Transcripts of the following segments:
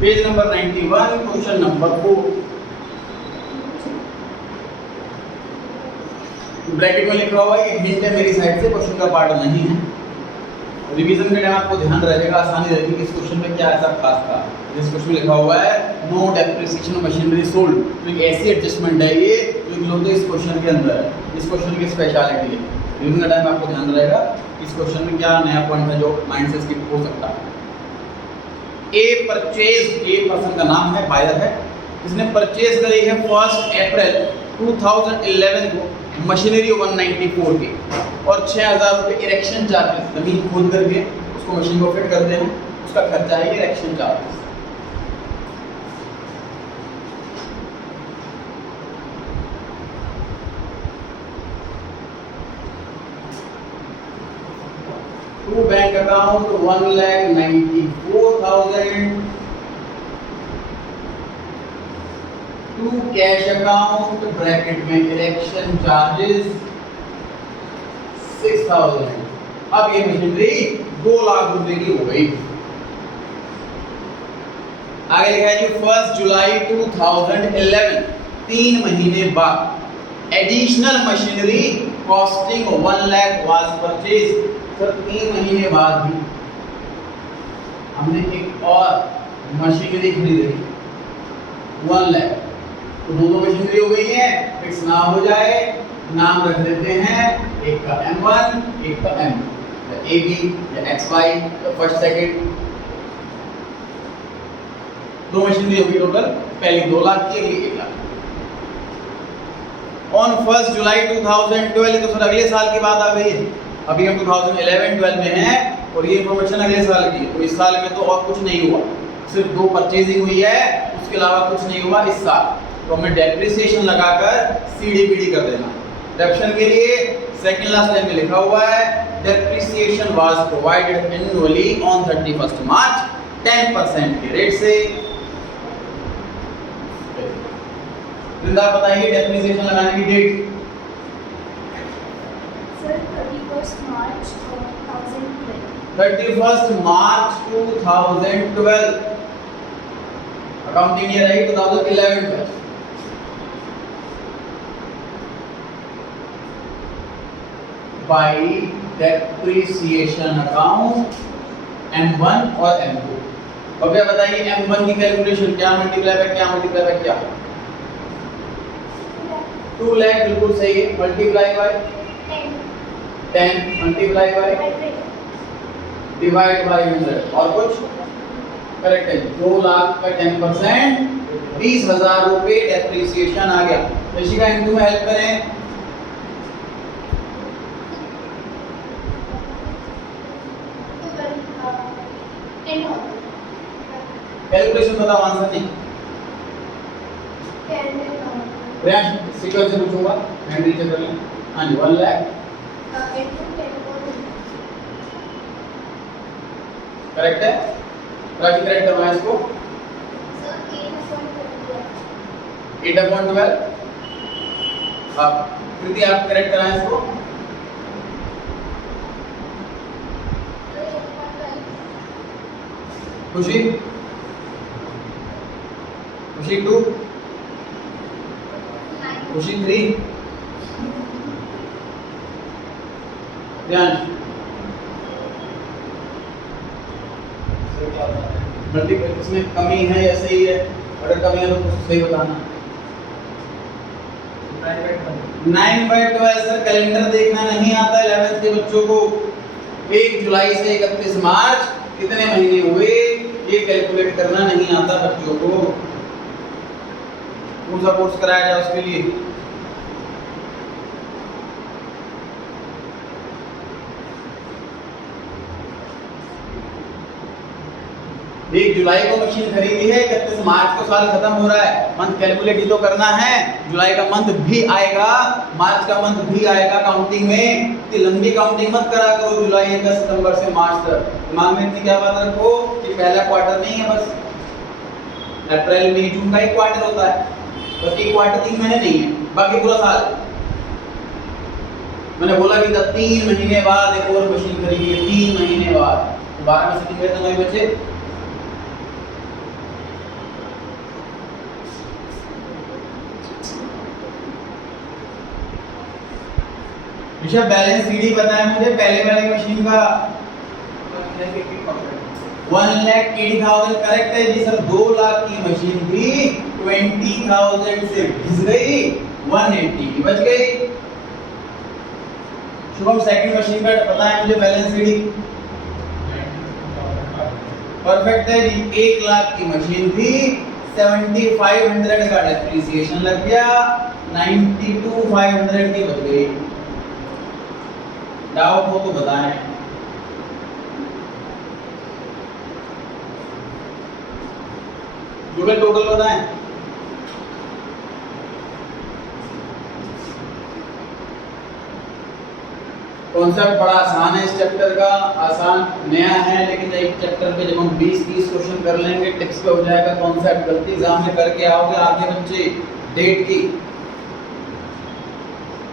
Page number 91 question number 4। Bracket में लिखा हुआ है, हिंट है मेरी साइड से, क्वेश्चन का पार्ट नहीं है। रिवीजन के टाइम आपको ध्यान रहेगा, आसानी रहेगी कि इस क्वेश्चन में क्या ऐसा खास था। इस क्वेश्चन में लिखा हुआ है नो डेप्रिसिएशन मशीनरी सोल्ड, तो एक ऐसी एडजस्टमेंट है ये जो कि इस क्वेश्चन के अंदर है, इस क्वेश्चन की स्पेशलिटी है। रिवीजन के टाइम आपको ध्यान रहेगा इस क्वेश्चन में क्या नया पॉइंट है जो माइंड से स्किप हो सकता है। ए परचेज, ए पर्सन का नाम है, बायर है, इसने परचेज करी है 1 अप्रैल 2011 को मशीनरी 194 की और 6000 रुपये इरेक्शन चार्जेस, जमीन खोद करके उसको मशीन को फिट करते हैं, उसका खर्चा है erection charges. To bank account 1,94,000, to cash account bracket में इरेक्शन चार्जेस 6,000। अब ये मशीनरी 2 लाख रुपए की हो गई। आगे लिखा है जी 1 जुलाई 2011, 3 महीने बाद additional machinery costing 1 lakh was purchase. Sir 3 महीने बाद भी हमने एक और मशीनरी खरीदी 1 लाख, तो दोनों मशीनरी हो गई है, फिक्स नाम हो जाए, नाम रख देते हैं, एक का M1 एक का M2, या AB या XY या फर्स्ट सेकंड, 2 मशीनरी होगी टोटल, पहली 2 लाख की, अगली 1 लाख। ऑन 1 जुलाई 2012, तो सर अगले साल की बात आ गई है, अभी हम 2011-12 में हैं और ये इंफॉर्मेशन अगले साल की है, तो इस साल में तो और कुछ नहीं हुआ, सिर्फ 2 परचेजिंग हुई है, उसके अलावा कुछ नहीं हुआ इस साल। तो हमें डेप्रिसिएशन लगाकर सीडीपीडी कर देना। डेप्शन के लिए सेकंड लास्ट लाइन में लिखा हुआ है depreciation was provided annually on 31 मार्च 10% के रेट से। वृंदा बताइए डेप्रिसिएशन लगाने की डेट। सर 31 मार्च 2012। 31 मार्च 2012, अकाउंटिंग ईयर है 2011 का। बाय डेप्रिसिएशन अकाउंट M1 और M2। अब क्या बताइए M1 की कैलकुलेशन, क्या मल्टीप्लाई बाय क्या, मल्टीप्लाई बाय क्या, 2 लाख बिल्कुल सही है, multiply by 10, multiply by divide by 100 और कुछ करेक्ट है। 2 लाख का 10% 20,000 रुपए डेप्रिसिएशन आ गया। ऋषिका इनको में हेल्प करें। कैलकुलेशन बताओ, आंसर नहीं। प्रियांश सीक्वेंस से पूछूंगा, मैं नीचे कर लें। हाँ जी 1 लाख करेक्ट है, राजी करेक्ट करवाएं इसको। 8/12 आप कृति आप करेक्ट कराएं इसको। खुशी खुशी 2, खुशी 3, ध्यान मल्टीपल इसमें कमी है या सही है, अगर कमी है तो कुछ सही बताना। 9/12 सर कैलेंडर देखना नहीं आता 11th के बच्चों को। 1 जुलाई से 31 मार्च कितने महीने हुए ये कैलकुलेट करना नहीं आता बच्चों को। कौन सा कोर्स कराया जाए उसके लिए। 1 जुलाई को मशीन खरीदी है, 31 मार्च को साल खत्म हो रहा है, मंथ कैलकुलेट ही तो करना है। जुलाई का मंथ भी आएगा, मार्च का मंथ भी आएगा काउंटिंग में। इतनी लंबी काउंटिंग मत करा करो जुलाई 1 सितंबर से मार्च तक। दिमाग में इतनी क्या बात रखो कि पहला क्वार्टर नहीं है, बस अप्रैल मई जून का 1 क्वार्टर होता है, बस 1 क्वार्टर 3 महीने नहीं है, बाकी पूरा साल। मैंने बोला कि 3 महीने बाद एक और मशीन खरीदी है, 3 महीने बाद 12 में से 3 महीने तो नहीं बचे। ऋषभ बैलेंस सीडी बताया मुझे पहले वाली मशीन का 1,80,000 करेक्ट है जी सर। 2 लाख की मशीन थी, 20,000 से घिस गई, 180 की बच गई। शुभम सेकंड मशीन का बताया मुझे बैलेंस सीडी। परफेक्ट है जी। 1 लाख की मशीन थी, 7,500 का डेप्रिसिएशन लग गया, 92,500 की बच गई। डाउट हो तो बताएं। टोटल बताएं। कॉन्सेप्ट बड़ा आसान है इस चैप्टर का, आसान नया है, लेकिन एक चैप्टर पे जब हम 20-30 क्वेश्चन कर लेंगे टिप्स पे हो जाएगा कॉन्सेप्ट। गलती एग्जाम में करके आओगे आधे बच्चे डेट की,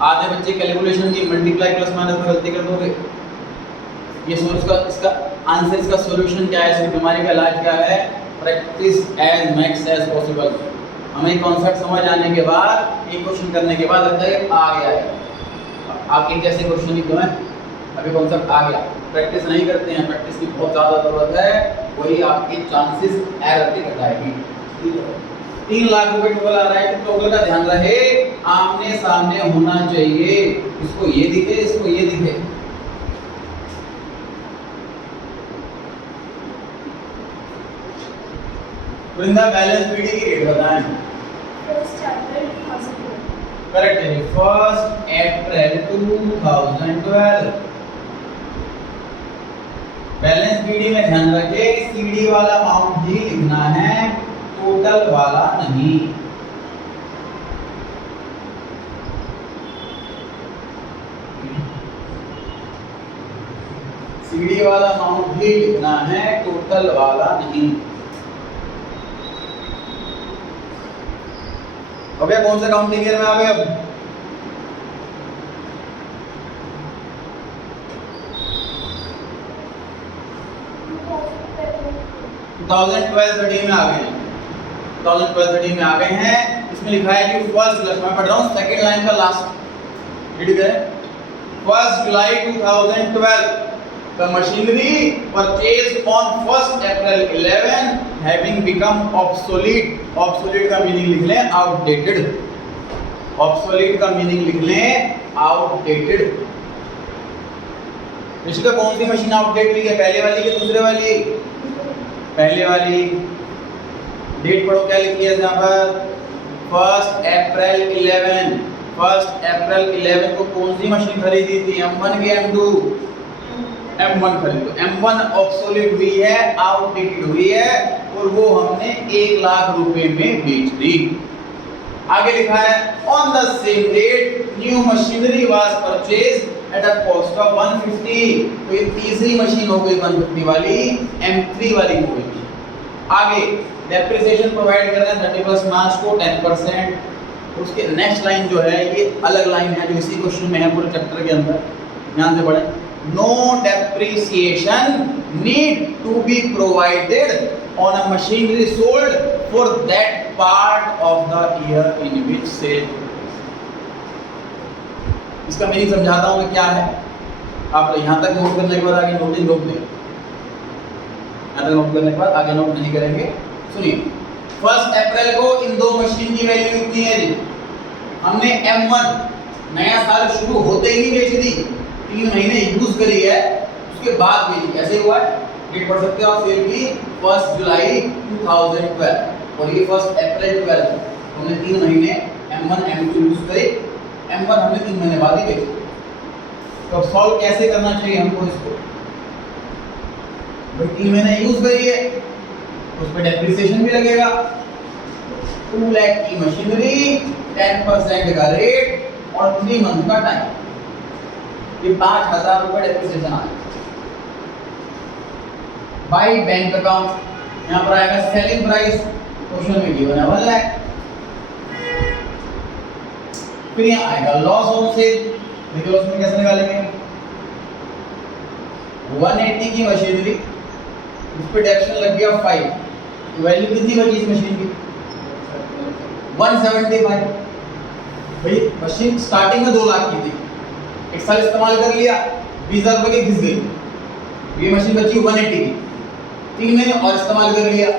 आधे बच्चे कैलकुलेशन की, मल्टीप्लाई प्लस माइनस में गलती कर दोगे। ये सोच का इसका आंसर, इसका सॉल्यूशन क्या है, इस बीमारी का इलाज क्या है? Practice as max as possible. हमें कॉन्सेप्ट समझ आने के बाद, एक क्वेश्चन करने के बाद लगता है आ गया है, आपके जैसे क्वेश्चन ही तो है, अभी कॉन्सेप्ट आ गया। प्रैक्टिस नहीं करते हैं, प्रैक्टिस की बहुत ज़्यादा ज़रूरत है, वही आपके चांसेस एरर के घटाएगी। 3 लाख रुपए टोटल आ रहा है, तो टोटल का ध्यान रहे आमने सामने होना चाहिए, इसको ये दिखे, इसको ये दिखे। वृंदा बैलेंस पीडी की रेट बताएं। First April 2012। करेक्ट है, 1 अप्रैल 2012। बैलेंस पीडी में ध्यान रखें, सीडी वाला अमाउंट ही लिखना है, टोटल वाला नहीं। सीडी वाला अमाउंट ही लिखना है, टोटल वाला नहीं। अब ये कौन सा काउंटिंग ईयर में आ गए? अब 2012-13 में आ गए हैं, 2012-13 में आ गए हैं। इसमें लिखा है कि फर्स्ट, मैं पढ़ रहा हूँ सेकंड लाइन का लास्ट, रीड करें। 1 जुलाई 2012 the machinery purchased on 1 April 11 having become obsolete। obsolete का मीनिंग लिख लें outdated, obsolete का मीनिंग लिख लें outdated। इसका कौन सी मशीन आउटडेट हुई है, पहले वाली कि दूसरे वाली? पहले वाली। डेट पढ़ो क्या लिखी है यहाँ पर, 1 अप्रैल 11। 1 अप्रैल 11 को कौन सी मशीन खरीदी थी, M1 के M2? M1 खरीदो। M1 ऑब्सोलीट हुई है, आउटडेटेड हुई है, और वो हमने 1 लाख रुपए में बेच दी। आगे लिखा है on the same date new machinery was purchased at a cost of 150। तो ये तीसरी मशीन हो गई 150 वाली, M3 वाली हो गई। आगे डेप्रिसिएशन प्रोवाइड कर रहे हैं 31 मार्च को 10%। उसके नेक्स्ट लाइन जो है ये अलग लाइन है जो इसी क्वेश्चन में है पूरे चैप्टर के अंदर, ध्यान से पढ़ें। No depreciation need to be provided on a machinery sold for that part of the year in which sale। इसका मीनिंग समझाता हूँ कि क्या है, आप यहाँ तक नोट करने के बाद आगे नोटिंग रोक दें। यहाँ तक नोट करने के बाद आगे नोट नहीं करेंगे। सुनिए, 1 अप्रैल को इन दो मशीन की वैल्यू कितनी है जी? हमने M1 नया साल शुरू होते ही नहीं बेच दी, 3 महीने यूज करी है, उसके बाद बेची। ऐसे हुआ है, डेट पढ़ सकते हो आप सेल की 1 जुलाई 2012 और ये 1 अप्रैल 12। हमने 3 महीने M1 M2 यूज करे, M1 हमने 3 महीने बाद ही बेची। तो अब सॉल्व कैसे करना चाहिए हमको इसको? भाई 3 महीने यूज करी है, उस पर डेप्रिसिएशन भी लगेगा। 2 लाख की मशीनरी, 10% का रेट और 3 मंथ का टाइम, ये 5,000 रुपए डेप्रिसिएशन आएगा। बाई बैंक अकाउंट यहाँ पर आएगा सेलिंग प्राइस, क्वेश्चन में गिवन है 1 लाख। फिर यहाँ आएगा लॉस ऑन सेल, देखिए लॉस में कैसे निकालेंगे? 180 की मशीनरी, उस पर डेप्रिसिएशन लग गया 5, वैल्यू कितनी बची इस मशीन की? 175। भाई मशीन स्टार्टिंग में 2 लाख की थी, एक साल इस्तेमाल कर लिया, 20,000 रुपए की घिस गई। ये मशीन बची 180 की, 3 महीने और इस्तेमाल कर लिया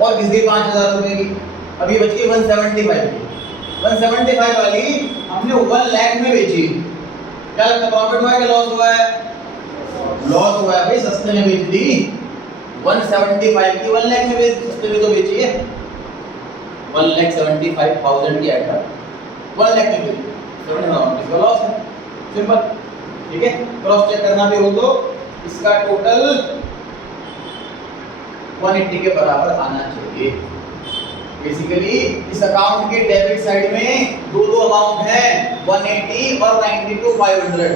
और घिस गई 5,000 रुपए की। अभी बच गई 175 की। 175 वाली हमने 1 लाख में बेची। क्या लगता है, प्रॉफिट हुआ है कि लॉस हुआ है? लॉस हुआ है भाई, सस्ते में बेच दी। 175 की 1 लाख में बेच, सस्ते में तो बेची है। 1,75,000 की आइटम 1 लाख में बेची, 70,000 इसका लॉस है। सिंपल, ठीक है। क्रॉस चेक करना भी हो तो इसका टोटल 180 के बराबर आना चाहिए। बेसिकली इस अकाउंट के डेबिट साइड में दो अमाउंट है, 180 और 92,500।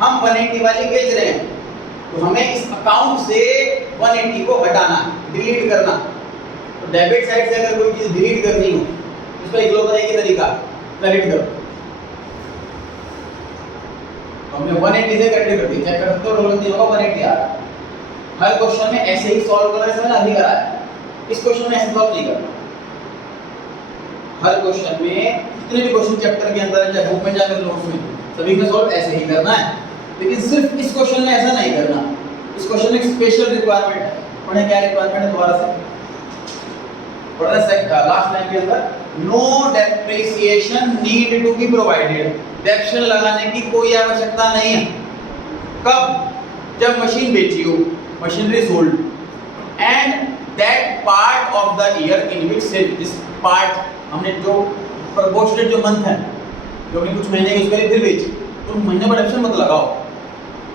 हम 180 वाली बेच रहे हैं, तो हमें इस अकाउंट से 180 को हटाना, डिलीट करना। तो डेबिट साइड से अगर कोई चीज डिलीट करनी हो, इसका इकलौता एक ही तरीका, क्रेडिट करो। हमने 180 से क्रेडिट कर दी, चेक कर सकते हो, रोल नहीं होगा 180 आ रहा है। हर क्वेश्चन में ऐसे ही सॉल्व करना है, मैंने अभी कराया। इस क्वेश्चन में ऐसे सॉल्व नहीं करना। हर क्वेश्चन में जितने भी क्वेश्चन चैप्टर के अंदर है, चाहे बुक में जाकर नोट्स में, सभी का सॉल्व ऐसे ही करना है। लेकिन सिर्फ इस क्वेश्चन में ऐसा नहीं करना। इस क्वेश्चन में एक स्पेशल रिक्वायरमेंट है। पढ़े क्या रिक्वायरमेंट है दोबारा से? पढ़ना लास्ट लाइन के अंदर, no depreciation need to be provided. Depreciation लगाने की कोई आवश्यकता नहीं है। कब? जब मशीन बेची हो, machinery sold, and that part of the year in which sale, this part हमने जो प्रोपोर्शनेट जो मंथ है, जो हमने कुछ महीने के उसके लिए फिर बेची, तो महीने पर डेप्रिसिएशन मत लगाओ।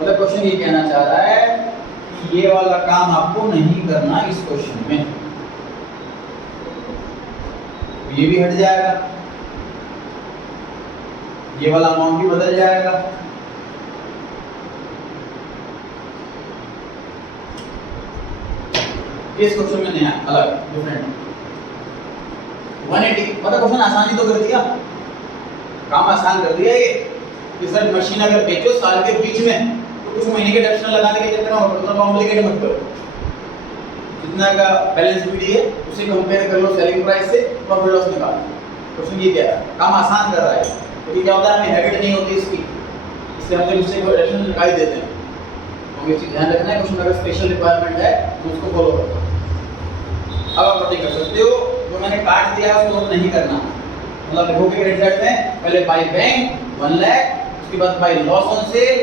मतलब क्वेश्चन ये कहना चाह रहा है कि ये वाला काम आपको नहीं करना इस क्वेश्चन में। ये भी हट जाएगा, ये वाला अमाउंट भी बदल जाएगा। इस क्वेश्चन में नया अलग डिफरेंट 180 मतलब क्वेश्चन आसानी तो कर दिया, काम आसान कर दिया ये। कि सर मशीन अगर बेचो साल के बीच में, तो कुछ महीने के डेप्रिसिएशन लगाने के चक्कर में उतना कॉम्प्लिकेट मत करो। जितना का बैलेंस पीडी है उसे कंपेयर कर लो सेलिंग प्राइस से, प्रॉफिट लॉस निकालो। क्वेश्चन ये कह रहा है, काम आसान कर रहा है। क्योंकि क्या होता है, हमें हैबिट नहीं होती इसकी, इसलिए हम उससे कोई डेप्रिसिएशन लगा ही देते हैं। हमें इस चीज ध्यान रखना है, क्वेश्चन अगर स्पेशल रिक्वायरमेंट है तो उसको फॉलो करो। अब आप नोटिंग कर सकते हो, जो मैंने काट दिया उसको नहीं करना। मतलब लिखोगे क्रेडिट साइड में पहले बाय बैंक 1 लाख, उसके बाद by loss on sale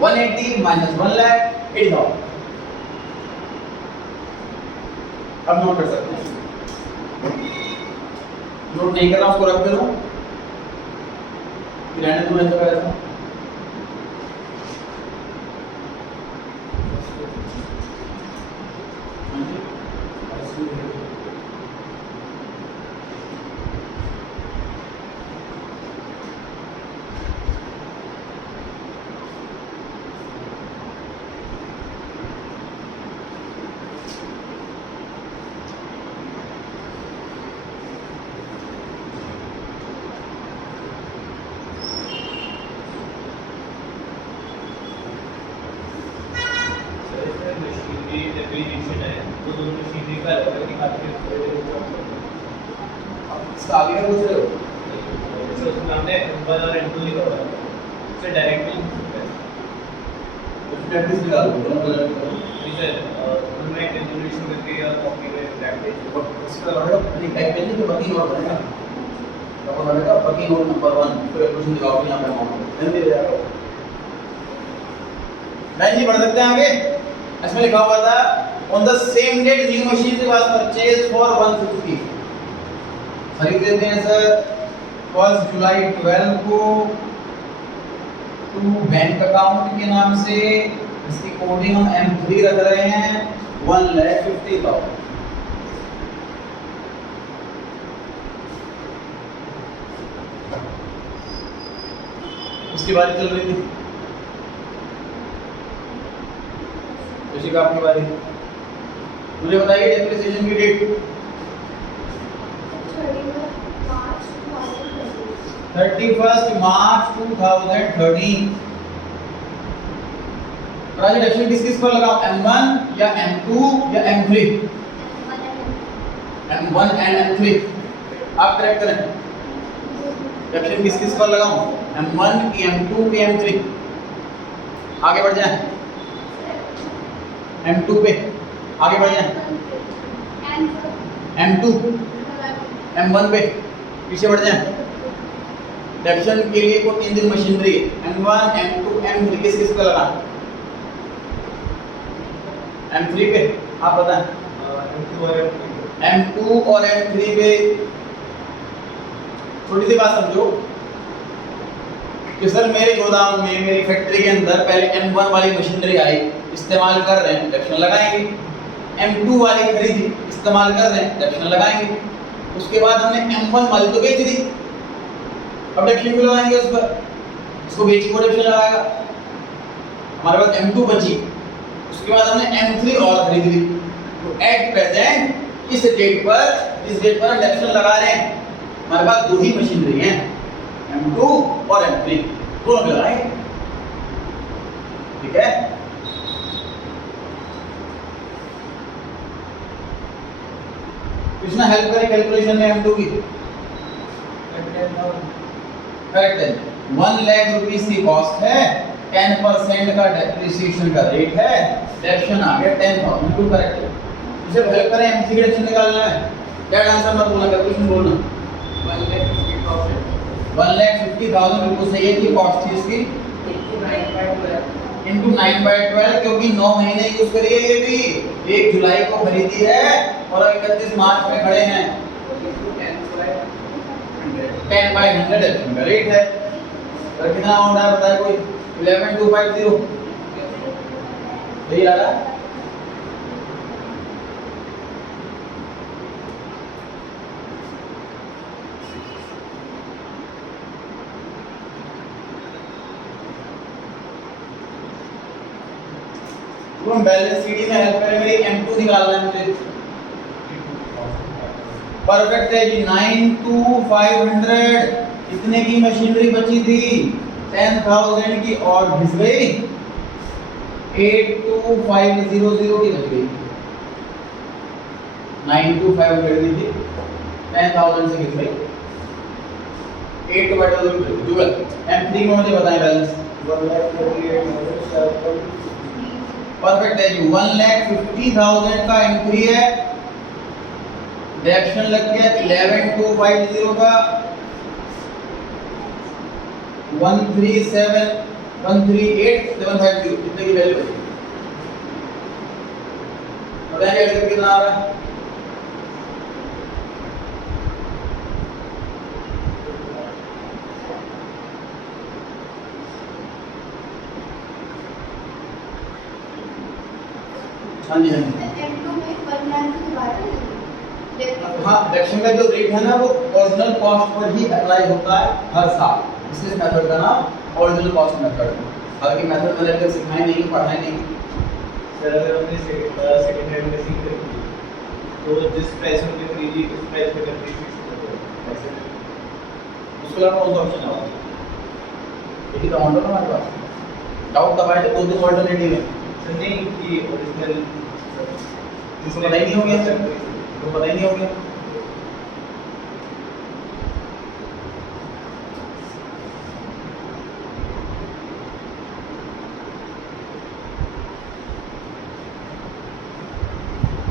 180 minus 1 lakh 80,000। अब नोट कर सकते हैं। नोट नहीं करना उसको रख दो, रहने दो ऐसा कर ऐसा। इसका आगे का पूछ रहे हो? तो उसमें हमने M1 और M2 लिखा हुआ है, उससे डायरेक्टली प्रैक्टिस निकाल दो दोनों कलर करो। सर उनमें कैलकुलेशन करके या कॉपी में प्रैक्टिस इसका बनेगा एक टाइप पेन तो बाकी नोट बनेगा। तो बनेगा बाकी नोट नंबर 1 फिर क्वेश्चन दिखाओ यहां पे अमाउंट ध्यान दे जाएगा। लाइन जी पढ़ सकते हैं आगे। इसमें लिखा हुआ था on the same date new machine was purchase for 150। खरीद देते हैं सर 1 जुलाई 12 को टू बैंक अकाउंट के नाम से, इसकी कोडिंग हम M3 रख रहे हैं 1,50,000। उसकी बारी चल रही थी, उसी का आपकी बारी। मुझे बताइए डेप्रिसिएशन की डेट 31 मार्च 2013। राजा डेप्रिसिएशन किस किस पर लगाओ, M1 या M2 या M3? M1 एंड M3 आप करेक्ट करें। डेफिनेशन किस किस पर लगाऊं? M1 की, M2 की, M3। आगे बढ़ जाए, M2 पे आगे बढ़ जाए, M2 M1 पे पीछे बढ़ जाए। डेफिनेशन के लिए को 3 दिन मशीनरी M1 M2 M3 किस किस पे लगा? M3 पे आप बताएं। M2 और M3 पे छोटी सी बात समझो कि सर मेरे गोदाम में, मेरी फैक्ट्री के अंदर पहले M1 वाली मशीनरी आई, इस्तेमाल कर रहे हैं, डेफिनेशन लगाएंगे। M2 वाली खरीदी, इस्तेमाल कर रहे हैं, डेफिनेशन लगाएंगे। उसके बाद हमने M1 वाली तो बेच दी, अब डेफिनेशन क्यों लगाएंगे उस पर? इसको बेची को डेफिनेशन लगाएगा। हमारे पास M2 बची, उसके बाद हमने M3 और खरीद ली, तो एट प्रेजेंट इस डेट पर हम डेफिनेशन लगा रहे हैं। हमारे पास दो ही मशीनरी हैं, M2 और M3, दोनों लगाएंगे। ठीक है, कृष्णा हेल्प करें कैलकुलेशन में M2 की। करेक्ट है, 1 लाख रुपीस की कॉस्ट है, 10% का डेप्रिसिएशन का रेट है, डेप्शन आ गया 10,000। बिल्कुल करेक्ट है। इसे हेल्प करें M3 का डेप्शन निकालना है। क्या आंसर मत बोलना, कैलकुलेशन बोलना। 1,50,000 बिल्कुल सही है कि कॉस्ट थी इसकी इंटू 9/12, क्योंकि 9 महीने यूज करिए। ये भी 1 जुलाई को खरीदी है और 31 मार्च में खड़े हैं। 10/100 का रेट है। और कितना अमाउंट है बताए कोई? 11,250 यही लगा। तुम बैलेंस शीट में हेल्प करें मेरी। M2 निकालना है मुझे। परफेक्ट है जी। 9,500 इतने की मशीनरी बची थी, 10,000 की और घिस गई, 8,2,500 की बच गई। 9,2,500 की थी, 10,000 से घिस गई, 8/2 डुअल। M3 में मुझे बताएं बैलेंस। परफेक्ट है जी। 1,50,000 का M3 है, डेप्शन लग गया 11,250 का, 138,750 कितने की वैल्यू है? बताइए अगर कितना आ रहा है? हाँ जी हाँ जी। हाँ, डेप्शन का जो रेट है ना वो ओरिजिनल कॉस्ट पर ही अप्लाई होता है हर साल, इसलिए इस मेथड का नाम ओरिजिनल कॉस्ट मेथड है। हालांकि मेथड मैंने अगर सिखाई नहीं, पढ़ाई नहीं। सर अगर हमने सेकंड हैंड में सीख रखी तो जिस प्राइस में खरीदी उस प्राइस में डेप्रिसिएशन ऐसे उसके अलावा कौन सा ऑप्शन है? यही तो ऑर्डर हमारे पास। डाउट तब आए तो 2 ऑल्टरनेटिव है। सर नहीं कि ओरिजिनल जिसको पता ही नहीं हो गया, तो पता ही नहीं हो गया।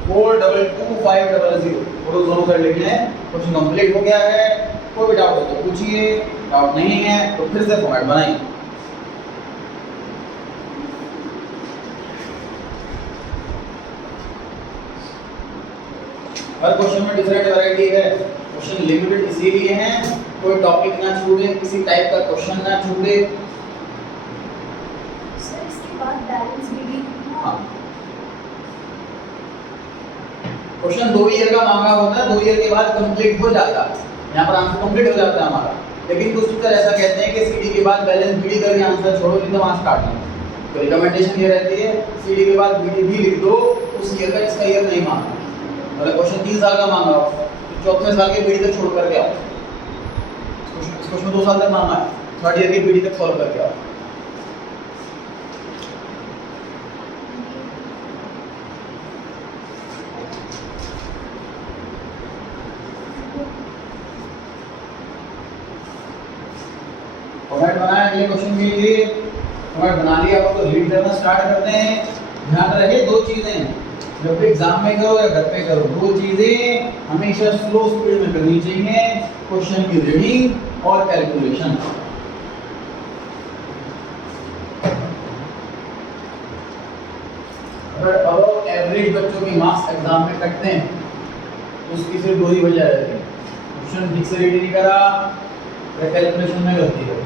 फोर 2,2,500 और दोनों साइड लिख लें। क्वेश्चन कंप्लीट हो गया है। कोई भी डाउट हो तो पूछिए, डाउट नहीं है तो फिर से फॉर्मेट बनाइए। हर क्वेश्चन में डिफरेंट वैरायटी है। क्वेश्चन लिमिटेड इसीलिए है कोई टॉपिक ना छूटे, किसी टाइप का क्वेश्चन ना छूटे। सर इसके बाद बैलेंस भी हाँ, क्वेश्चन 2 ईयर का मांगा होता है, 2 ईयर के बाद कंप्लीट हो जाता है। यहाँ पर आंसर कंप्लीट हो जाता है हमारा। लेकिन कुछ टीचर ऐसा कहते हैं कि सीडी के बाद बैलेंस बीडी करके आंसर छोड़ो, नहीं तो मार्क्स काट लो। तो रिकमेंडेशन ये रहती है सीडी के बाद बीडी भी लिख दो, उस ईयर का इसका ईयर नहीं मांगना। अगर क्वेश्चन 3 साल का मांगा हो तो चौथे साल के बीडी तक छोड़ करके आओ। इस क्वेश्चन 2 साल तक मांगा है, 3rd ईयर के बीडी तक सॉल्व करके आओ। फॉर्मेट बनाया अगले क्वेश्चन के लिए। फॉर्मेट बना लिया अब तो रीड करना स्टार्ट करते हैं। ध्यान रखिए दो चीजें जब भी एग्जाम में करो या घर पे करो, दो चीजें हमेशा स्लो स्पीड में करनी चाहिए, क्वेश्चन की रीडिंग और कैलकुलेशन। अगर अबव एवरेज बच्चों के मार्क्स एग्जाम में कटते हैं तो उसकी सिर्फ दो ही वजह रहती है, क्वेश्चन ठीक से रीड नहीं करा या कैलकुलेशन में गलती करी।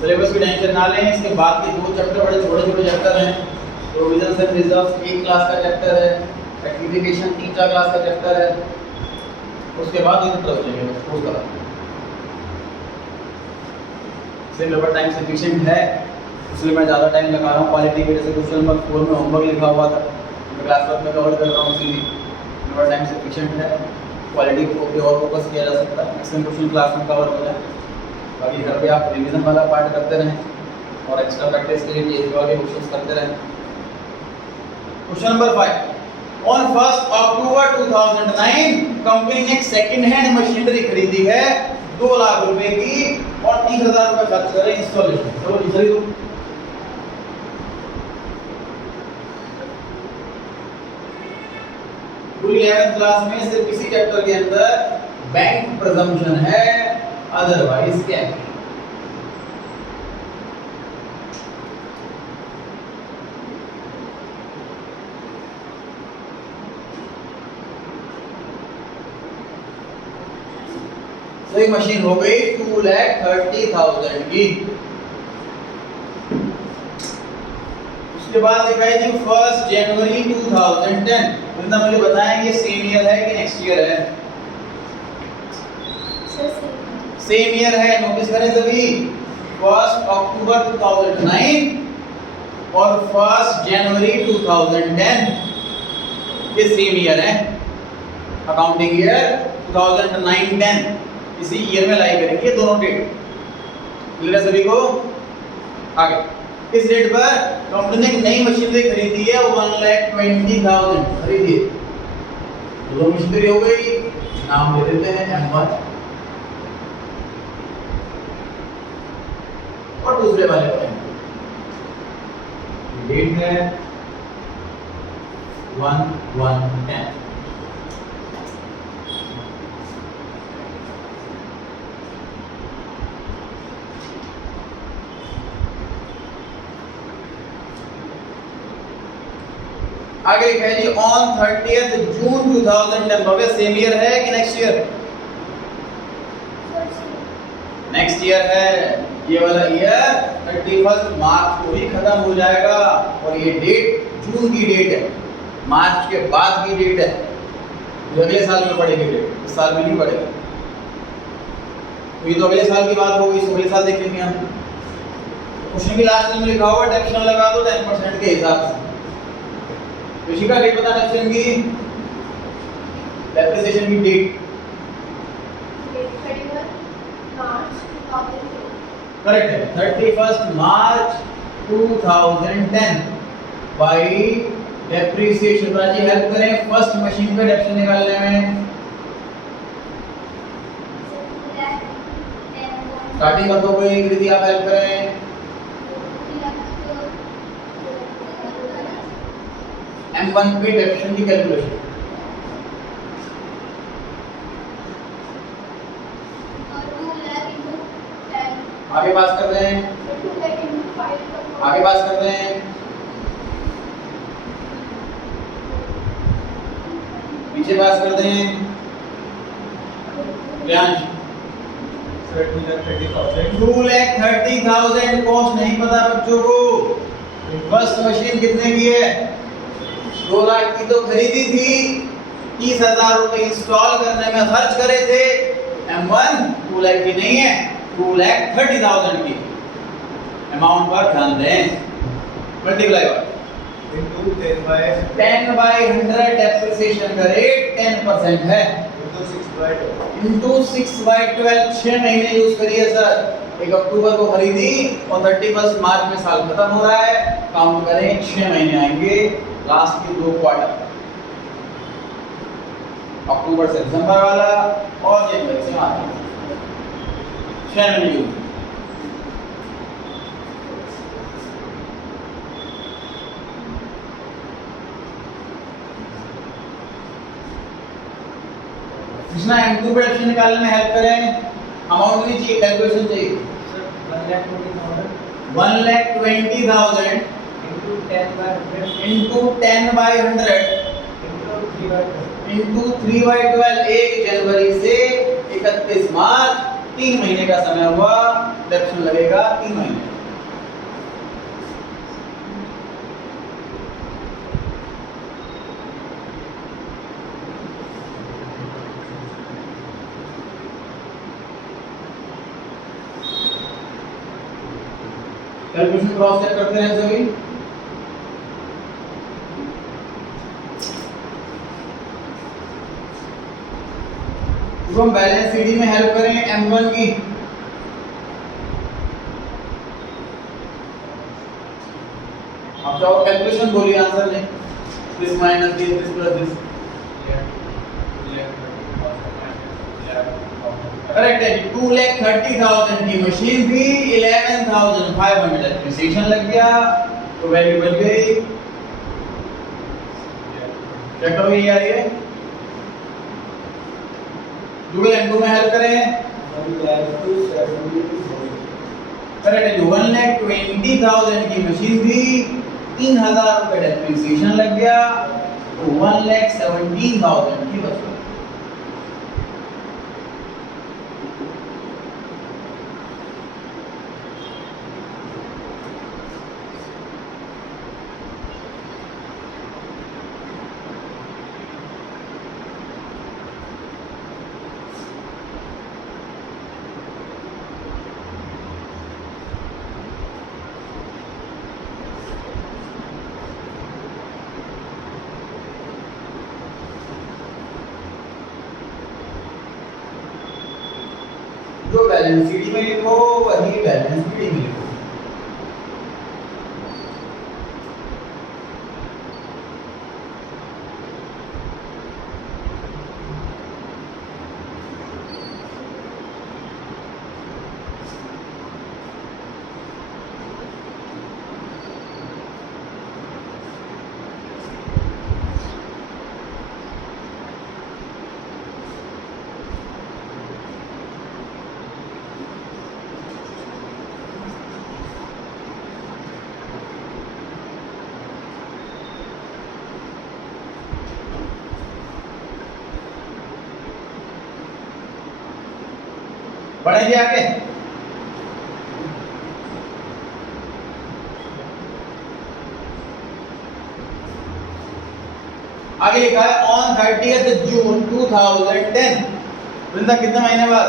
सिलेबस की टेंशन ना लें, इसके बाद के दो चैप्टर बड़े छोटे छोटे चैप्टर हैं। प्रोविजंस एंड रिजर्व्स एक क्लास का चैप्टर है, रेक्टिफिकेशन तीसरा क्लास का चैप्टर है, उसके बाद ये चैप्टर बचेंगे बस फोर्स करा। इसलिए मेरे पास टाइम सफिशिएंट है, इसलिए मैं ज़्यादा टाइम लगा रहा हूँ। क्वालिटी के जैसे क्वेश्चन नंबर 4 में होमवर्क लिखा हुआ था, मैं क्लास वर्क में कवर कर रहा हूँ, इसीलिए मेरे पास टाइम सफिशिएंट है। क्वालिटी को और फोकस किया जा सकता है, मैक्सिमम क्वेश्चन क्लास में कवर हो जाए। बाकी घर पे आप रिवीजन वाला पार्ट करते रहें और एक्स्ट्रा प्रैक्टिस के लिए भी ये वाले क्वेश्चंस करते रहें। Question number 5, on 1 October 2009 company ने एक सेकंड हैंड मशीनरी खरीदी है 2 लाख रुपए की और 30,000 रुपए खर्च करें इंस्टॉलेशन। चलो जी खरीदो। पूरी 11th क्लास में सिर्फ इसी चैप्टर के अंदर बैंक प्रिजम्पशन है, अदरवाइज क्या है? तो ये मशीन हो गई 2,30,000 की। उसके बाद लिखा है जी 1 जनवरी 2010। तो मुझे बताएंगे सेम ईयर है कि नेक्स्ट ईयर है? सेम ईयर है, नोटिस करें सभी। 1 अक्टूबर 2009 और 1 जनवरी 2010 ये सेम ईयर है। अकाउंटिंग ईयर 2009-10 इसी ईयर में लाई करेंगे दोनों डेट। क्लियर है सभी को? आगे इस डेट पर कंपनी ने नई मशीनरी खरीदी है 1,20,000 खरीदी है। दो मशीनरी हो गई, नाम दे देते हैं M1 और दूसरे वाले पर डेट है 1/1/10। आगे लिखा है जी ऑन 30th जून 2010। भव्य सेम ईयर है कि नेक्स्ट ईयर? नेक्स्ट ईयर है। ये वाला ईयर 31 मार्च को ही खत्म हो जाएगा और ये डेट जून की डेट है, मार्च के बाद की डेट है। ये अगले साल में पड़ेगी डेट, इस साल में नहीं पड़ेगा। तो ये तो अगले साल की बात होगी, इस अगले साल देखेंगे हम। क्वेश्चन की लास्ट में लिखा हुआ डेप्शन लगा दो 10% के हिसाब से। इसी का डेट बता डेप्शन की, डेप्रिसिएशन की डेट 31 मार्च 2010। करेक्ट है 31 मार्च 2010 बाई डेप्रिसिएशन। राजी हेल्प करें फर्स्ट मशीन पे डेप्शन निकालने में। स्टार्टिंग कर दो कोई कृति, आप हेल्प करें। M1 पे डेप्शन की कैलकुलेशन आगे पास कर रहे हैं, आगे पास कर रहे हैं, पीछे पास कर दें। व्यांश 2,30,000 कॉस्ट नहीं पता बच्चों को। फर्स्ट मशीन कितने की है? 2 लाख की तो खरीदी थी, 30,000 रुपए इंस्टॉल करने में खर्च करे थे। M1 2 लाख की नहीं है, 2,30,000 की। अमाउंट पर ध्यान दें। मल्टीप्लाई बाय 10/100 डेप्रिसिएशन का रेट 10% है। इंटू 6/12 6 महीने यूज करिए सर। 1 अक्टूबर को खरीदी और 31 मार्च में साल खत्म हो रहा है, काउंट करें 6 महीने आएंगे लास्ट के 2 क्वार्टर, अक्टूबर से दिसंबर वाला और जनवरी से मार्च, 6 महीने यूज। कृष्णा M2 पे ऑप्शन निकालने में हेल्प करें, अमाउंट नहीं चाहिए, कैलकुलेशन चाहिए। सर 1,20,000 into 10 by 100 into 3/12 1 जनवरी से 31 मार्च 3 महीने का समय हुआ, ऑप्शन लगेगा 3 महीने। कैलकुलेशन क्रॉस चेक करते हैं सभी। तो हम बैलेंस सीडी में हेल्प करें M1 की, अब चाहो कैलकुलेशन बोलिए, आंसर नहीं, this minus this plus this, correct है। 2,30,000 की मशीन थी, 11,500 डेप्रिसिएशन लग गया, तो वैल्यू बच गई, चेक करो ये आ रही है। गूगल M2 में हेल्प करें, करेक्ट है। 1,20,000 की मशीन थी, 3,000 रुपए डेप्रिसिएशन लग गया, तो 1,17,000 की बच गई। जो बैलेंस शीट में लिखो वही बैलेंस शीट में लिखो। बढ़े जी आगे। आगे लिखा है ऑन 30th जून 2010। वृंदा कितने महीने बाद?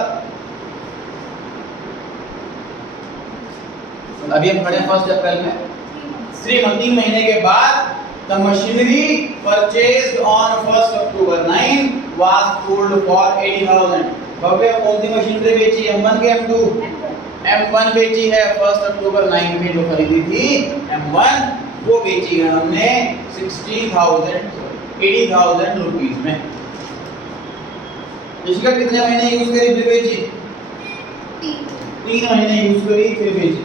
अभी हम खड़े हैं 1 अप्रैल में, 3 महीने के बाद the machinery purchased on 1st October 9 was sold for 80,000। भव्य कौन सी मशीनरी बेची? M1 के M2? M1 बेची है 1st अक्टूबर 9 में, जो खरीदी थी M1 वो बेची है हमने 80,000 रुपीस में। इसका कितने महीने यूज करी फिर बेची? 3 महीने यूज करी फिर बेची।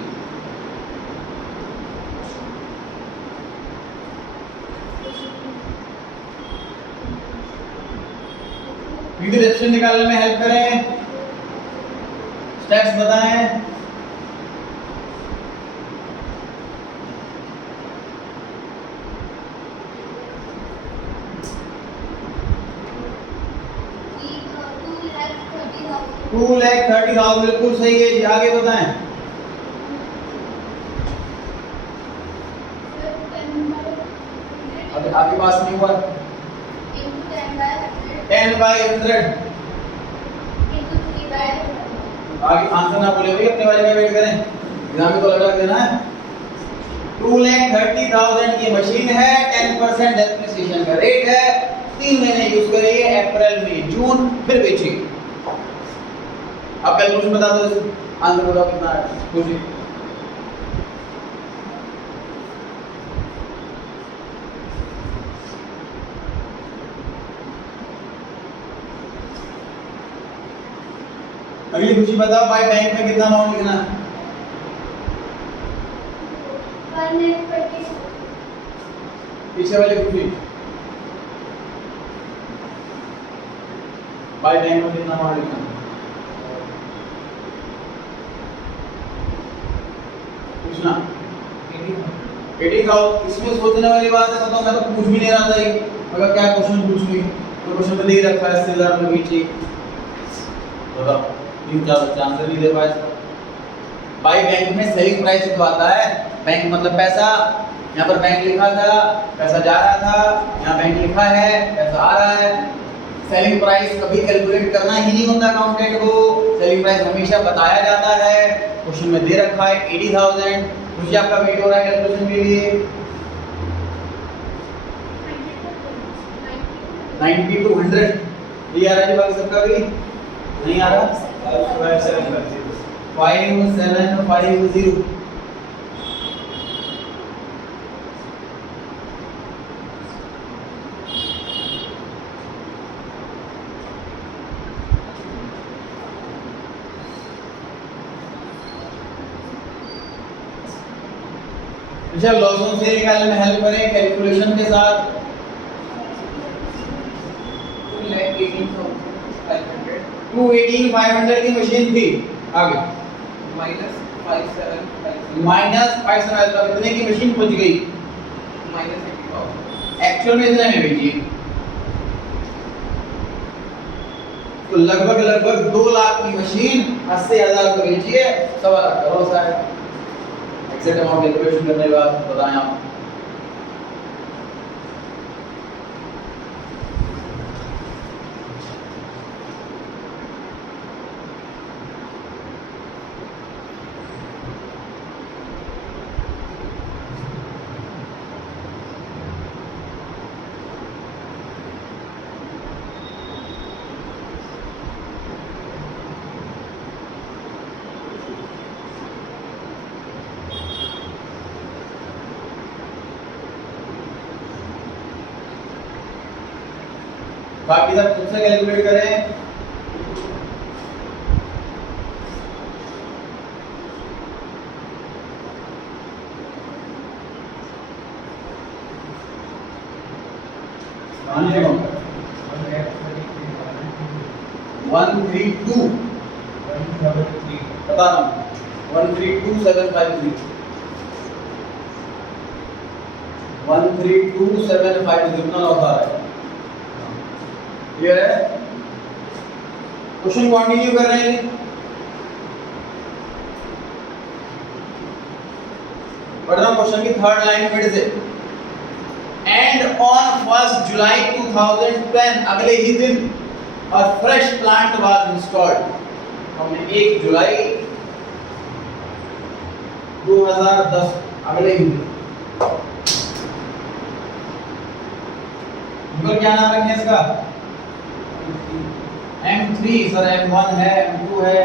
डिडक्शन निकालने में हेल्प करें, स्टेप्स बताएं। $2,30,000 बिल्कुल सही है जी, आगे बताएं। अभी आपके पास नहीं हुआ? 10/100 आगे आंसर ना बोले भाई, अपने वाले का वेट करें, एग्जाम में तो अलग देना है। 2,30,000 की मशीन है, 10% डेप्रिसिएशन का रेट है, 3 महीने यूज करिए, अप्रैल मई जून, फिर बेचिए। अब कैलकुलेशन बता दो। आंसर बताओ कितना है खुशी। अगली खुशी बताओ, बाय बैंक में कितना अमाउंट लिखना है? 120। पीछे वाली खुशी, बाय बैंक में कितना अमाउंट लिखना है? पूछना 80,000। इसमें सोचने वाली बात है, तो मैं तो पूछ भी नहीं रहा था ये, अगर क्या क्वेश्चन पूछ ली तो क्वेश्चन में दे रखा है 80,000 में बीच। बताओ 3-4 बच्चे आंसर नहीं दे पाए। बाई बैंक में सेलिंग प्राइस तो आता है, बैंक मतलब पैसा, यहाँ पर बैंक लिखा था, पैसा जा रहा था, यहाँ बैंक लिखा है, पैसा आ रहा है। सेलिंग प्राइस कभी कैलकुलेट करना ही नहीं होता अकाउंटेंट को, सेलिंग प्राइस हमेशा बताया जाता है, क्वेश्चन में दे रखा है 80,000। मुझे आपका वेट हो रहा है कैलकुलेशन के लिए 90 to 100। ये आ रहा है जी, बाकी सबका भी नहीं आ रहा। 5750। 5750। अच्छा, लॉसों से निकालने में हेल्प करें कैलकुलेशन के साथ। 218,500 की मशीन थी, आगे -5,750 कितने की मशीन पहुंच गई? एक्चुअल में इतने में बेची, तो लगभग 2 लाख की मशीन 80,000 को बेची है, 1.25 लाख का लॉस आया। एग्जैक्ट अमाउंट कैलकुलेशन करने के बाद बताएं आप। बाकी सब खुद से कैलकुलेट करें। आने को 132 बता रहा हूँ 132,750 132,750 कितना लॉस आ रहा है? क्लियर है? क्वेश्चन कंटिन्यू कर रहे हैं। पढ़ रहा हूं क्वेश्चन की थर्ड लाइन मिड से। एंड ऑन 1 जुलाई 2010, अगले ही दिन a fresh plant was installed। हमने 1 जुलाई 2010 अगले ही दिन। क्या नाम रखें इसका? M3 सर, M1 है, M2 है,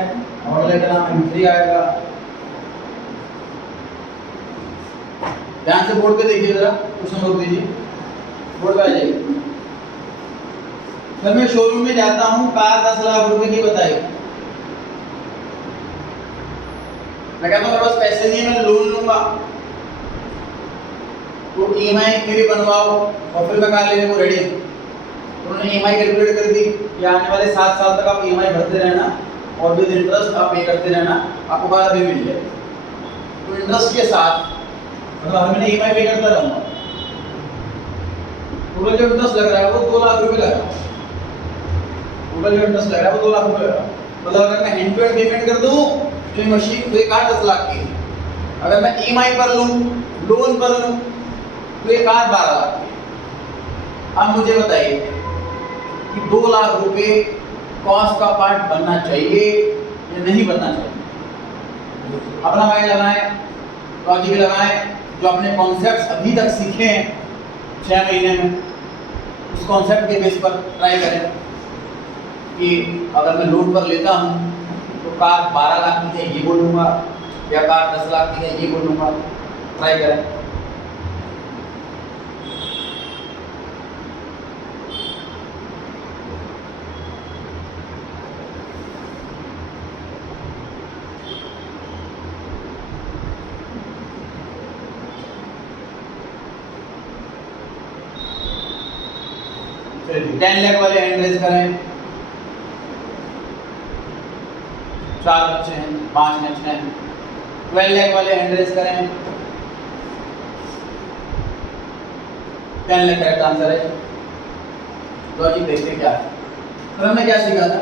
मॉडल का नाम M3 आएगा। ध्यान से बोर्ड पे देखिए जरा, क्वेश्चन रोक दीजिए, बोर्ड पे आ जाइए। सर मैं शोरूम में जाता हूँ, कार 10 लाख रुपए की बताई, मैं कहता हूँ मेरे पास पैसे नहीं है, मैं लोन लूंगा, तो ईएमआई मेरी बनवाओ और फिर मैं कार लेने को रेडी। उन्होंने ईएमआई कैलकुलेट कर दी कि आने वाले 7 साल तक आप ईएमआई भरते रहना और विद इंटरेस्ट आप पे करते रहना, आपको कार अभी मिल जाए। तो इंटरेस्ट के साथ मतलब हर महीने ईएमआई पे करता रहूंगा, टोटल जो इंटरेस्ट लग रहा है वो 2 लाख रुपए लग रहा है। टोटल जो इंटरेस्ट लग रहा है वो 2 लाख रुपए लग रहा है। मतलब अगर मैं हैंड टू हैंड पेमेंट कर दूं तो ये मशीन तो एक 10 लाख की, अगर मैं ईएमआई पर लूं, लोन पर लूं, तो ये कार 12 लाख की। अब मुझे बताइए कि 2 लाख रुपए कॉस्ट का पार्ट बनना चाहिए या नहीं बनना चाहिए? अपना माइंड लगाएं, लॉजिक लगाएं, जो अपने कॉन्सेप्ट्स अभी तक सीखे हैं 6 महीने में, उस कॉन्सेप्ट के बेस पर ट्राई करें कि अगर मैं लोन पर लेता हूँ तो कार 12 लाख की है ये बोलूँगा, या कार 10 लाख की है ये बोलूँगा। ट्राई करें। चलिए 10 लाख वाले हैंड रेज करें। 4 बच्चे हैं, 5 बच्चे हैं। 12 लाख वाले हैंड रेज करें। 10 लाख करेक्ट आंसर है। लॉजिक देखते क्या है। तो हमने क्या सीखा था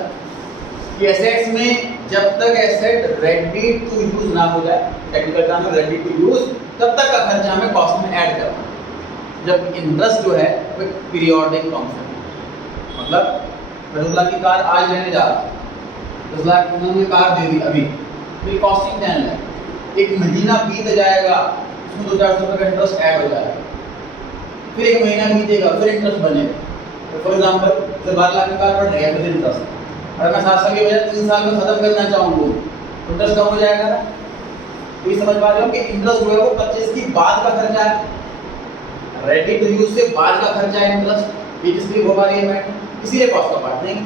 कि एसेट्स में जब तक एसेट रेडी टू यूज ना हो जाए, टेक्निकल टर्म में रेडी टू यूज, तब तक का खर्चा हमें कॉस्ट में ऐड करना है। जब इंटरेस्ट जो है वो पीरियोडिक कॉन्सेप्ट, मतलब 10 लाख की कार आज लेने जा रहा है, 10 लाख की उन्होंने कार दे दी अभी, फिर कॉस्टिंग 10 लाख, एक महीना बीत जाएगा, उसमें 200-400 रुपये का इंटरेस्ट ऐड हो जाएगा, फिर एक महीना बीतेगा, फिर इंटरेस्ट बनेगा। तो फॉर एग्जाम्पल जब 12 लाख की कार बढ़ रही है फिर इंटरेस्ट, अगर मैं 7 साल की बजाय 3 साल में खत्म करना चाहूँ तो इंटरेस्ट कम हो जाएगा ना। तो ये समझ पा रहे हो कि इंटरेस्ट जो है वो परचेज की बाद का खर्चा है, रेडी टू यूज से बाद का खर्चा है इंटरेस्ट। ये किस लिए हो पा रही है मैडम? इसीलिए कॉस्ट का पार्ट नहीं।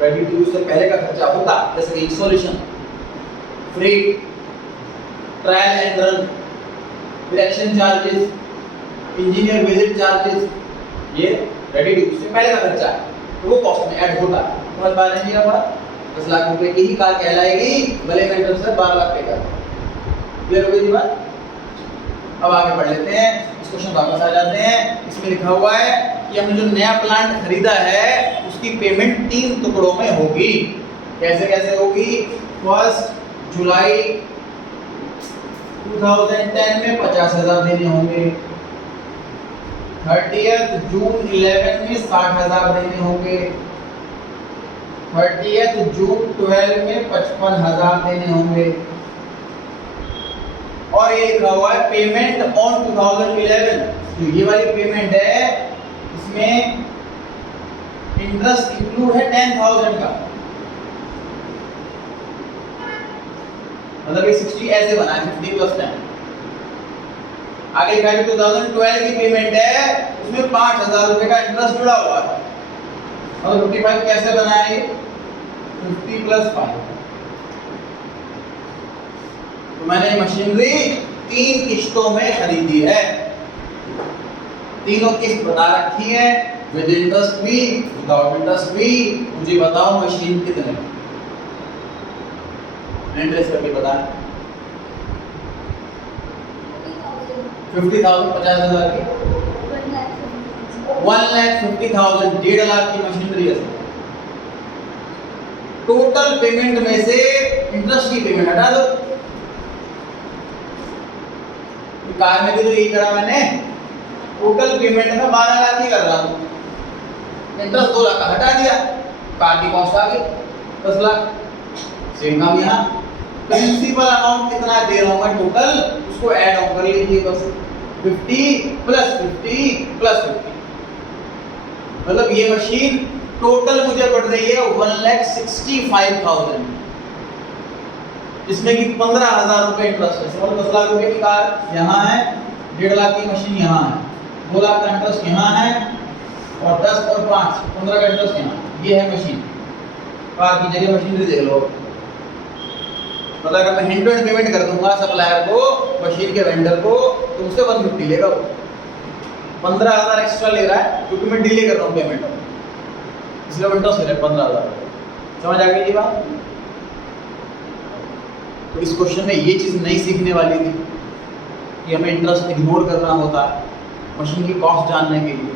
रेडी टू यूज से पहले का खर्चा होता, जैसे installation, freight, trial and run, erection charges, engineer visit charges, ये रेडी टू यूज से पहले का खर्चा है, तो वो कॉस्ट में ऐड होता है। समझ पा रहे हैं जी आप? 10 लाख रुपए की ही कार कहलाएगी, भले मैं इंटरेस्ट से 12 लाख पे का। क्लियर हो गई जी बात? अब आगे बढ़ लेते हैं, इस क्वेश्चन वापस आ जाते हैं। इसमें लिखा हुआ है कि हमने जो नया प्लांट खरीदा है उसकी पेमेंट 3 टुकड़ों में होगी। कैसे कैसे होगी? 1 जुलाई 2010 में 50,000 देने होंगे, 30 जून 11 में 60,000 देने होंगे, 30 जून 12 में 55,000 देने होंगे, और ये लिखा हुआ है पेमेंट ऑन 2011। जो ये वाली पेमेंट है इसमें इंटरेस्ट इंक्लूड है 10,000 का, मतलब ये 60 ऐसे बना है, 50 प्लस 10। आगे लिखा है 2012 की पेमेंट है, उसमें 5,000 रुपए का इंटरेस्ट जुड़ा हुआ है, और 55 कैसे बना है? 50 प्लस 5। तो मैंने मशीनरी 3 किश्तों में खरीदी है, तीनों किस्त बता रखी है, विद इंटरेस्ट भी, विदाउट इंटरेस्ट भी। मुझे बताओ मशीन कितने? इंटरेस्ट करके बताएं। 50,000, 50,000 की 1,50,000, 1.5 लाख की मशीनरी है। टोटल पेमेंट में से इंटरेस्ट की पेमेंट हटा दो। कार में भी तो यही करा मैंने, टोटल पेमेंट में 12 लाख की कर रहा हूँ, इंटरेस्ट 2 लाख का हटा दिया, कार की कॉस्ट आ गई 10 लाख। सेम काम यहाँ, प्रिंसिपल अमाउंट कितना दे रहा हूँ मैं टोटल, उसको ऐड ऑन कर लीजिए बस, 50 प्लस 50 प्लस 50। मतलब ये मशीन टोटल मुझे पड़ रही है 1,65,000, जिसमें कि 15,000 रुपए इंटरेस्ट है। समझ, 10 लाख रुपए की कार यहाँ है, 1.5 लाख की मशीन यहाँ है, 2 लाख का इंटरेस्ट यहाँ है, और 10 और 5 15 का इंटरेस्ट यहाँ। ये है मशीन, कार की जगह मशीनरी देख लो। मतलब अगर मैं हैंड टू हैंड पेमेंट कर दूंगा सप्लायर को, मशीन के वेंडर को, तो उससे 150 लेगा वो, 15,000 एक्स्ट्रा ले रहा है क्योंकि मैं डिले कर रहा हूँ पेमेंट, इसलिए इंटरेस्ट ले रहा है 15,000। समझ आ गई ये बात? तो इस क्वेश्चन में ये चीज़ नहीं सीखने वाली थी कि हमें इंटरेस्ट इग्नोर करना होता है मशीन की कॉस्ट जानने के लिए।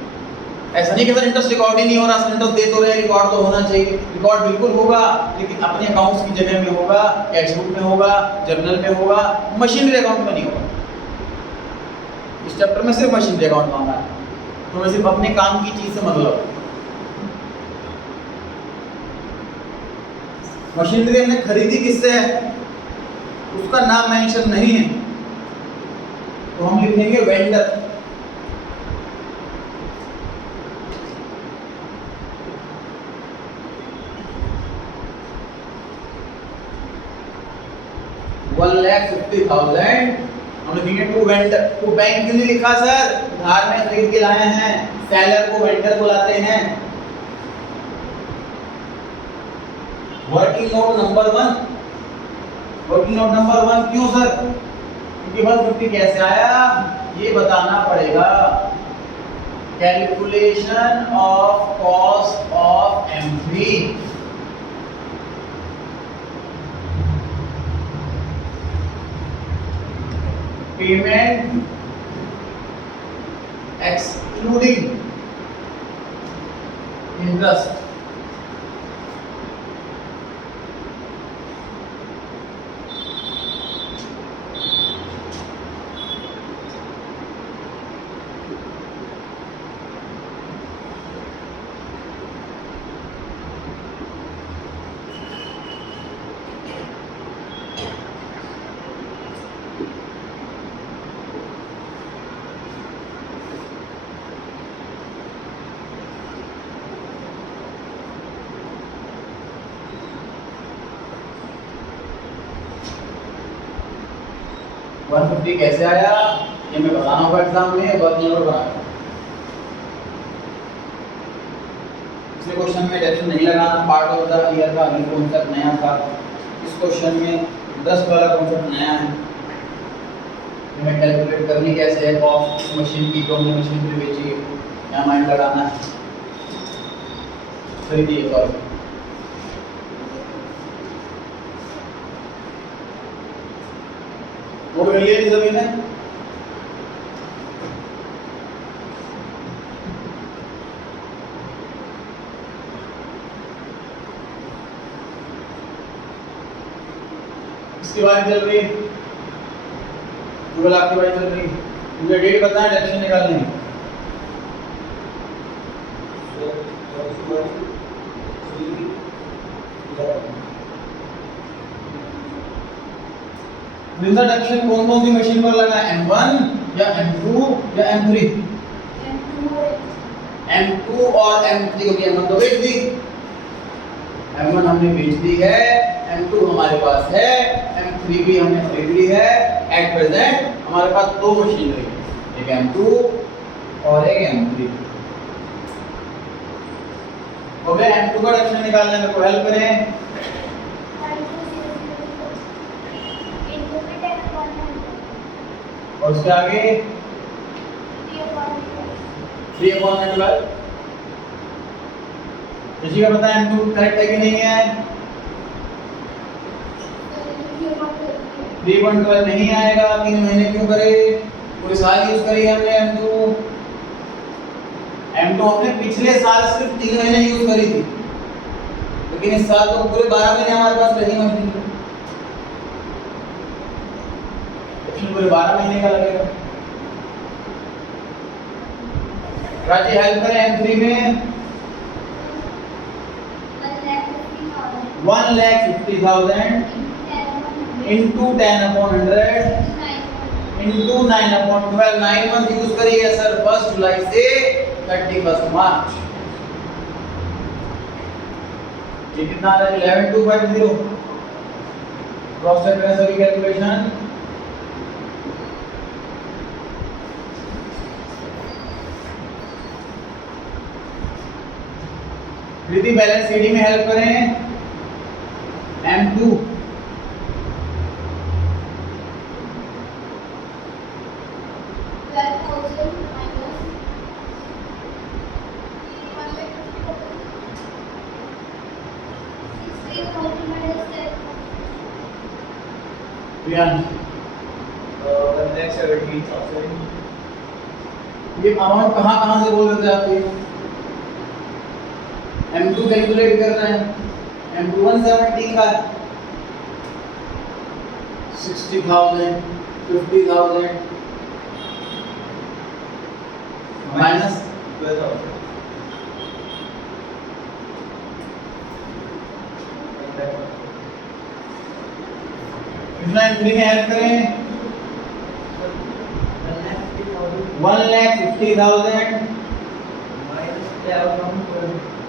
ऐसा नहीं कि सर इंटरेस्ट रिकॉर्ड ही नहीं हो रहा, सर इंटरेस्ट दे तो रहे, रिकॉर्ड तो होना चाहिए। रिकॉर्ड बिल्कुल होगा, लेकिन अपने अकाउंट्स की जगह में होगा, कैश बुक में होगा, जर्नल में होगा, मशीनरी अकाउंट में नहीं होगा। इस चैप्टर में सिर्फ मशीनरी अकाउंट मांगा है, तो मैं सिर्फ अपने काम की चीज़ से मतलब। मशीनरी हमने खरीदी किससे है, उसका नाम मेंशन नहीं है, तो हम लिखेंगे वेंडर। 1,50,000 हम लिखेंगे टू वेंडर। टू बैंक क्यों नहीं लिखा सर? उधार में खरीद के लाए हैं, सेलर को वेंडर बुलाते हैं। Working note number 1, working note number 1 क्यों सर? क्योंकि 150 कैसे आया ये बताना पड़ेगा। Calculation of cost of M3, payment excluding interest. One 150 कैसे आया ये मैं बताना होगा एग्जाम में, वर्क नंबर बनाना। पिछले क्वेश्चन में डेफिनेशन नहीं लगाना, पार्ट ऑफ द ईयर का अगले कॉन्सेप्ट नया था। इस क्वेश्चन में 10 वाला कॉन्सेप्ट नया है। हमें कैलकुलेट करनी कैसे है कॉस्ट मशीन की, जो हमने मशीन पे बेची है, यहाँ माइंड लगाना है। खरीदिए सॉरी नोट कर लिया जी सभी ने? इसकी बात चल रही है, गूगल आपकी बात चल रही है। मुझे डेट बताएं, डेफिनेशन निकालनी है। इंट्रोडक्शन कौन कौन सी मशीन पर लगा है? M1 या M2 या M3? M2 और M3 को भी M1 तो बेच दी, M1 हमने बेच दी है, M2 हमारे पास है, M3 भी हमने खरीद ली है। एट प्रेजेंट हमारे पास दो मशीनरी है, एक M2 और एक M3। हो गया M2 का डायरेक्शन निकालने में, को हेल्प करें। और उसके आगे 3/12। किसी का पता है M2 करेक्ट है कि नहीं है? 3/12 नहीं आएगा। 3 महीने क्यों करे? पूरे साल यूज करी है हमने M2। M2 हमने पिछले साल सिर्फ 3 महीने यूज करी थी, लेकिन इस साल तो पूरे 12 महीने हमारे पास रही मशीन। पूरे 12 महीने का लगेगा। राजी हेल्प करें M3 में। 1,50,000 into 10/100 into 9/12। 9 मंथ यूज करिए सर, 1 जुलाई से 31 मार्च। ये कितना आ रहा है? 11,250। क्रॉस चेक करें सभी कैलकुलेशन। कृति बैलेंस सीडी में हेल्प करें। M2 ये अमाउंट कहाँ से बोल रहे थे आप? ये M2 कैलकुलेट कर रहे हैं। M2 170 का 60,000 50,000 माइनस 12,000। M3 में हेल्प करें। 1,50,000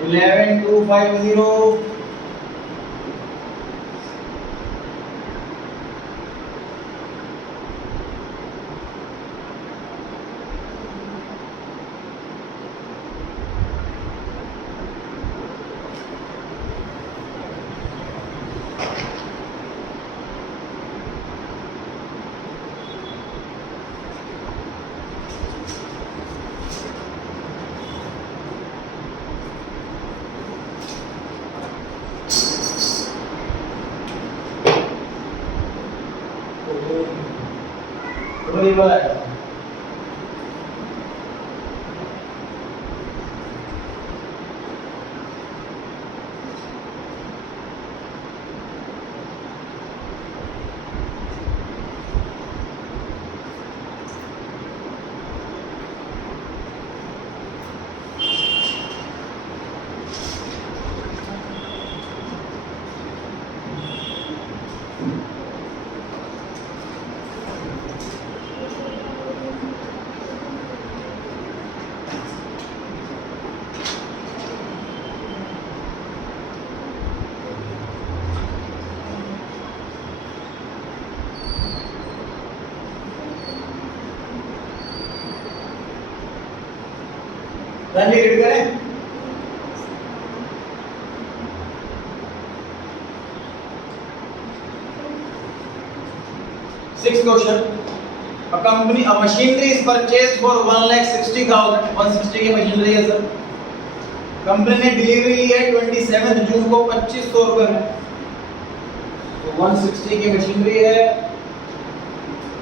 11,250 -1,50,000 वाला है। रणजी रीड करें। Sixth question. A machinery is purchased for 1,60,000. 160 की मशीनरी है सर। कंपनी ने डिलीवरी ली है 27 जून को 2500 रुपए में। तो 160 की मशीनरी है,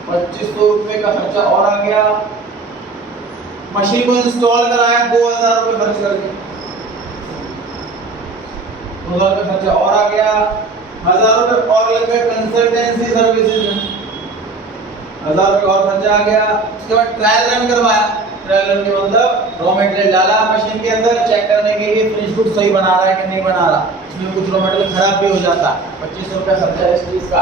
2500 रुपए का खर्चा और आ गया। मशीन को इंस्टॉल कराया 2000 रुपए खर्च करके, 2000 रुपए खर्चा और आ गया। 1000 रुपए और लग गए कंसल्टेंसी सर्विसेज में, 1000 रुपए और खर्चा आ गया। उसके बाद ट्रायल रन करवाया। ट्रायल रन के मतलब रॉ मटेरियल डाला मशीन के अंदर, चेक करने के लिए फिनिश गुड सही बना रहा है कि नहीं बना रहा। इसमें कुछ रॉ मटेरियल खराब भी हो जाता। 2500 रुपए खर्चा है इस चीज का।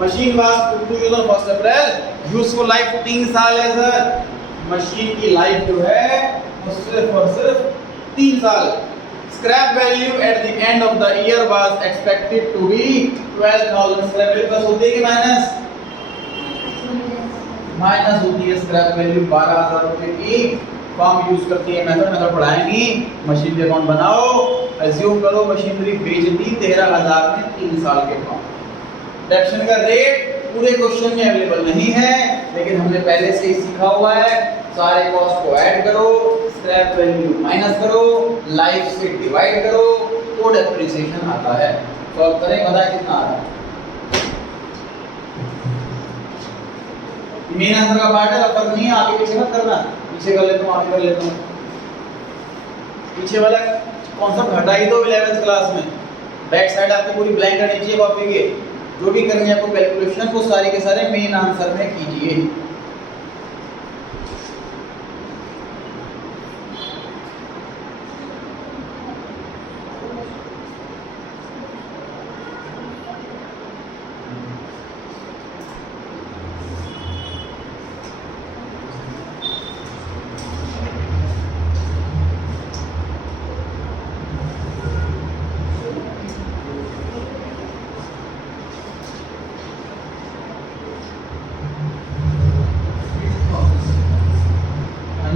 Machine was to use on 1 April, useful life 3 साल है सर। मशीन की लाइफ जो है वो सिर्फ और सिर्फ 3 साल। Scrap value at the end of the year was expected to be 12,000। Scrap value plus होती है कि माइनस? माइनस होती है स्क्रैप वैल्यू 12,000 रुपए की। फॉर्म यूज करती है मेथड पढ़ाएंगी। मशीन के अकाउंट बनाओ, अज्यूम करो मशीनरी बेच दी 13,000 में 3 साल के बाद। डेप्शन का रेट पूरे क्वेश्चन में अवेलेबल नहीं है, लेकिन हमने पहले से ही सीखा हुआ है। सारे कॉस्ट को ऐड करो, स्क्रैप वैल्यू माइनस करो, लाइफ से डिवाइड करो, तो डेप्रिसिएशन आता है। सॉल्व करें, बताएं कितना आ रहा है। मेन आंसर का पार्ट है, फर्क नहीं है, आगे पीछे मत करना। पीछे कर लेता हूं, आगे कर लेता हूं। पीछे वाला कॉन्सेप्ट हटा ही दो 11th क्लास में। बैक साइड आपकी पूरी ब्लैंक रहनी चाहिए कॉपी के। जो भी करनी है आपको कैलकुलेशन, वो सारे के सारे मेन आंसर में कीजिए।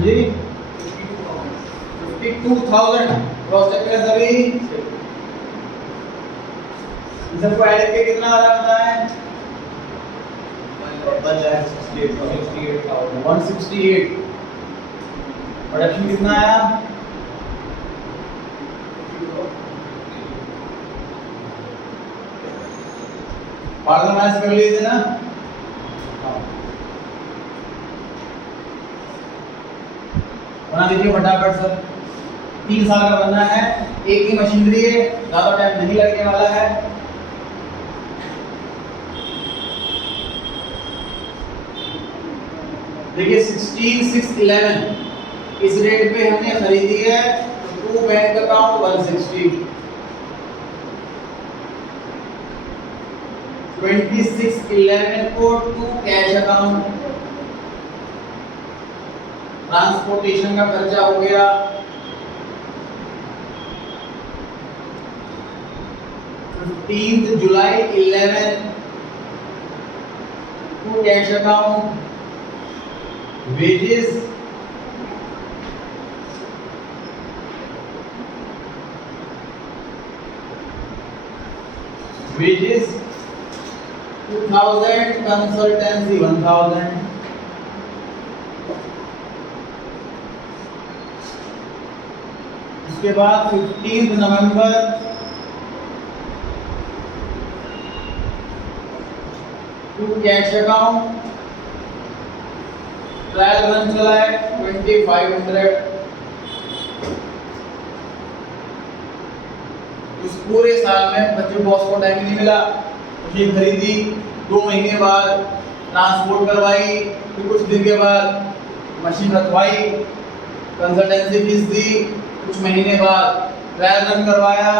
जी 52,000 क्रॉस चेक करें सभी। इन सबको ऐड करके कितना आ रहा है? 168। प्रोडक्शन कितना आया? पार्ट माइनस कर लीजिए ना। बना दीजिए फटाफट सर। 3 साल का बनना है, एक ही मशीनरी है, ज्यादा टाइम नहीं लगने वाला है। देखिए 16,611 इस रेट पे हमने खरीदी है। टू बैंक अकाउंट 160, 26,11 को टू कैश अकाउंट। ट्रांसपोर्टेशन का खर्चा हो गया 15th जुलाई 11 to cash account. Wages wages 2000, consultancy 1000। उसके बाद 15 नवंबर to cash account, trial run चला है 2500। उस पूरे साल में बच्चे बॉस को टाइम नहीं मिला, मशीन खरीदी, 2 महीने बाद ट्रांसपोर्ट करवाई, फिर कुछ दिन के बाद मशीन रखवाई, कंसल्टेंसी फीस दी, कुछ महीने बाद ट्रायल रन करवाया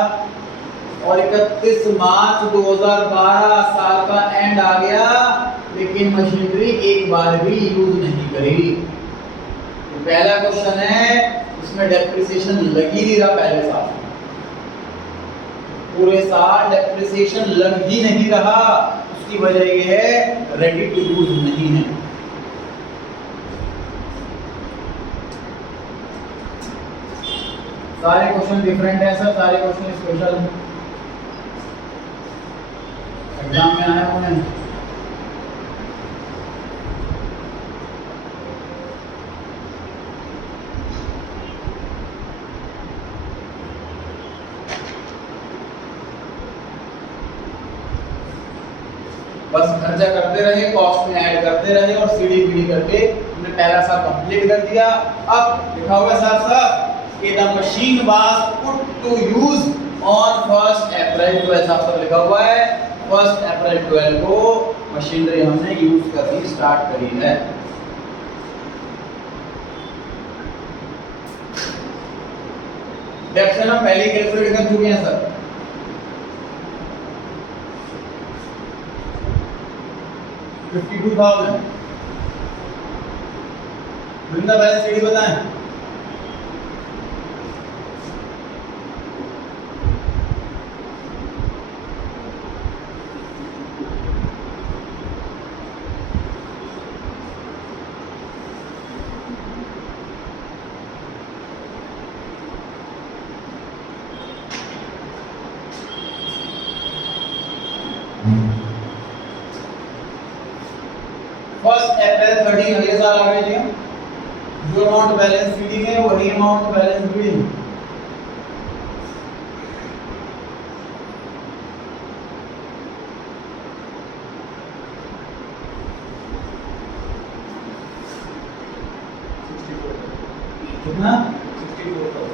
और 31 मार्च 2012 साल का एंड आ गया, लेकिन मशीनरी एक बार भी यूज नहीं करी। तो पहला क्वेश्चन है, इसमें डेप्रिसिएशन लग ही नहीं रहा पहले साल, पूरे साल डेप्रिसिएशन लग ही नहीं रहा। उसकी वजह यह है रेडी टू यूज नहीं है। सारे क्वेश्चन डिफरेंट है सर, सारे क्वेश्चन स्पेशल हैं, एग्जाम में आए हुए हैं। बस खर्चा करते रहे, कॉस्ट में ऐड करते रहे और सीडी पीडी करके हमने पहला साल कंप्लीट कर दिया। अब लिखा हुआ साफ साफ कि the machine was put to use on 1 April 12, साफ साफ लिखा हुआ है 1 अप्रैल 12 को मशीनरी हमने यूज करनी स्टार्ट करी है। डेप्थ हम पहले कैलकुलेट कर चुके हैं सर। $52,000 बिंदा बैलेंस सीडी बताएं। फर्स्ट अप्रैल 13 अगले साल आ गए जी। जो अमाउंट बैलेंस सीडी में वही अमाउंट बैलेंस बीडी में। कितना 64,000।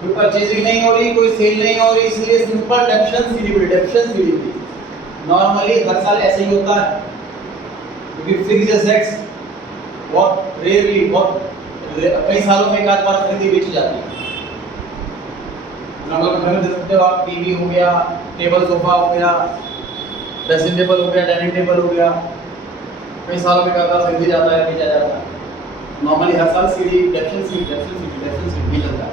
कोई परचेजिंग नहीं हो रही, कोई सेल नहीं हो रही, इसलिए सिंपल डेप्शन सीडी। नॉर्मली हर साल ऐसे ही होता है, क्योंकि फिक्स्ड एसेट्स बहुत रेयरली, बहुत कई सालों में एक आध बार खरीदी बेची जाती है। नॉर्मल घर में देख सकते हो आप, टीवी हो गया, टेबल सोफा हो गया, ड्रेसिंग टेबल हो गया, डाइनिंग टेबल हो गया, कई सालों में एक आध बार खरीदी जाता है, बेचा जाता है। नॉर्मली हर साल सीडी डेप्शन सीडी भी चलता है।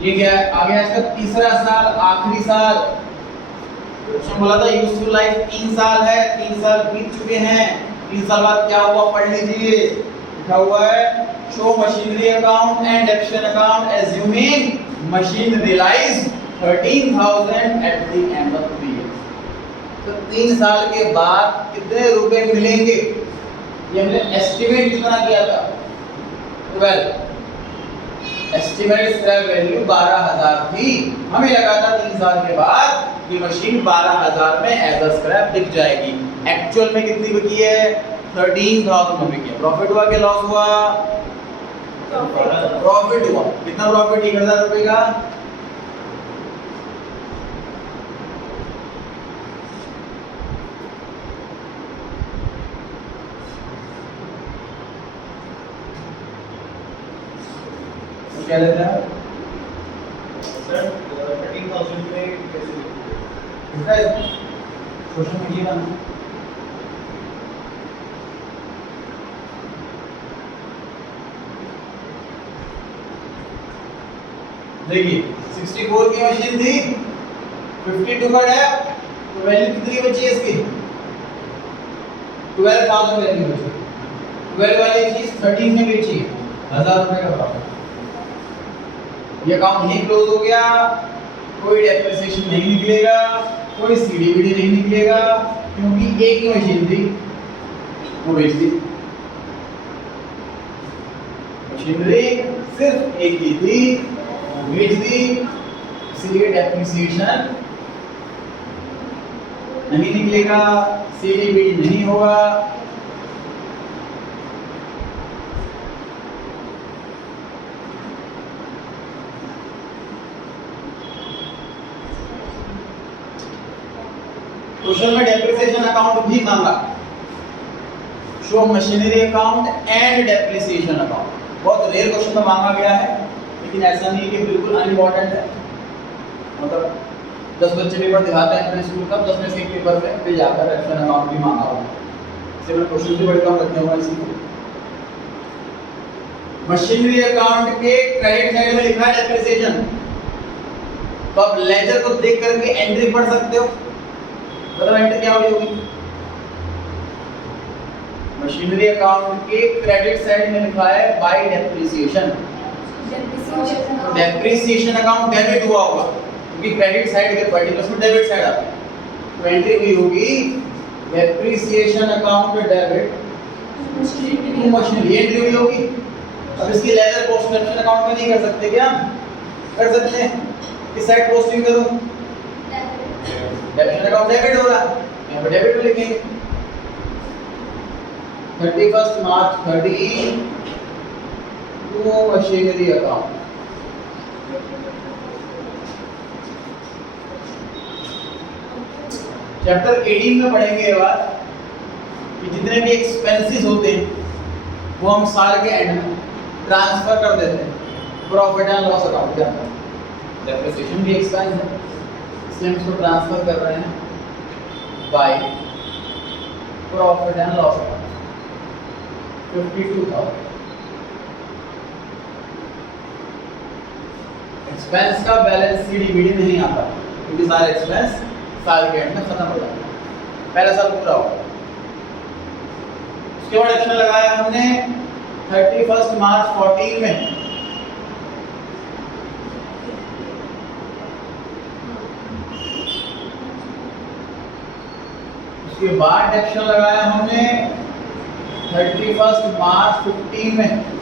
ये क्या है, आगे इसका तीसरा साल, आखिरी साल। क्वेश्चन बोला था यूजफुल लाइफ 3 साल है, 3 साल बीत चुके हैं। 3 साल बाद क्या हुआ पढ़ लीजिए। लिखा हुआ है show machinery account and depreciation account assuming machine realise 13,000 at the end of 3 years। तो 3 साल के बाद कितने रुपए मिलेंगे, ये हमने एस्टिमेट कितना किया था 12। एस्टिमेटेड स्क्रैप वैल्यू 12,000 थी। हमें लगा था 3 साल के बाद ये मशीन 12,000 में एज अ स्क्रैप बिक जाएगी। एक्चुअल में कितनी बिकी है, 13,000 में बिकी है। प्रॉफिट हुआ कि लॉस हुआ, प्रॉफिट हुआ। कितना प्रॉफिट, 1,000 रुपए का। क्या लेते हैं सर 13,000 में कैसे इसका क्वेश्चन में ये ना देखिए 64 की मशीन थी, 52 का है, तो वैल्यू कितनी बची है इसकी 12,000 वैल्यू बची, 12 वाली चीज 13 में बेची, 1000 रुपए का प्रॉफिट। ये अकाउंट नहीं क्लोज हो गया, कोई डेप्रिसिएशन नहीं निकलेगा, कोई सीडीबीडी नहीं निकलेगा, क्योंकि एक ही मशीन थी वो बेच दी। मशीनरी सिर्फ एक ही थी वो बेच दी, इसलिए डेप्रिसिएशन नहीं निकलेगा, सीडीबीडी नहीं होगा। क्वेश्चन में डेप्रिसिएशन अकाउंट भी मांगा, show machinery account and depreciation account. बहुत रेयर क्वेश्चन में मांगा गया है, लेकिन ऐसा नहीं है कि बिल्कुल अनइम्पोर्टेंट है। मतलब 10 बच्चे पेपर दिखाते हैं अपने स्कूल का, 10 में से एक पेपर में पे जाकर एक्शन अकाउंट भी मांगा होगा, इससे मैंने क्वेश्चन भी बड़े कम रखे हुए हैं। इसी मशीनरी अकाउंट के क्रेडिट साइड में लिखा है डेप्रिसिएशन, तो आप लेजर को देख करके एंट्री पढ़ सकते हो। मतलब एंट्री क्या होगी? मशीनरी अकाउंट के क्रेडिट साइड में लिखा है bye depreciation, depreciation account debit हुआ होगा, क्योंकि क्रेडिट साइड के पर्टिकुलर्स में डेबिट साइड आता है, तो एंट्री हुई होगी depreciation account debit machinery, entry हुई होगी। अब इसकी लेजर पोस्ट अकाउंट में नहीं कर सकते क्या? कर सकते हैं। किस साइड पोस्टिंग करूं? डेबिट अकाउंट डेबिट हो रहा है, यहाँ पे डेबिट लिखेंगे। 31 मार्च 30 टू मशीनरी अकाउंट। चैप्टर 18 में पढ़ेंगे ये बात कि जितने भी एक्सपेंसेस होते हैं वो हम साल के एंड में ट्रांसफर कर देते हैं प्रॉफिट एंड लॉस अकाउंट के अंदर। डेप्रिसिएशन भी एक्सपेंस है, इसलिए हम इसको ट्रांसफर कर रहे हैं by profit and loss account 52,000। Expense का बैलेंस सीडीबीडी नहीं आता, क्योंकि सारे एक्सपेंस साल के एंड में खत्म हो जाते हैं, पहला साल पूरा होगा। उसके बाद एक्शन लगाया हमने 31 मार्च 14 में, उसके बाद एक्शन लगाया हमने 31 मार्च 15 में।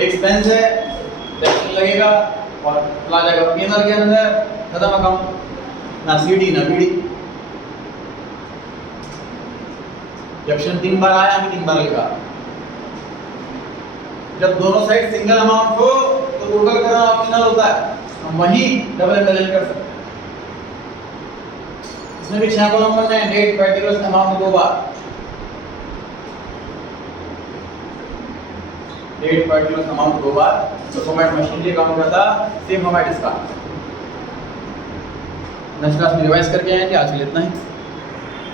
एक्सपेंस है, एक्शन लगेगा और चला जाएगा पीएनआर के अंदर, खत्म अकाउंट, ना सीडी ना बीडी। एक्शन 3 बार आया, हमें 3 बार लिखा। जब दोनों साइड सिंगल अमाउंट हो तो टोटल करना ऑप्शनल होता है, हम वहीं डबल एंड कर सकते हैं। इसमें भी 6 कॉलम में डेट पर्टिकुलर अमाउंट 2 बार, डेट पर्टिकुलर अमाउंट 2 बार। तो फॉर्मेट मशीनरी अकाउंट का था, सेम फॉर्मेट इसका। नेक्स्ट क्लास में रिवाइज करके आएंगे। आज के लिए इतना ही।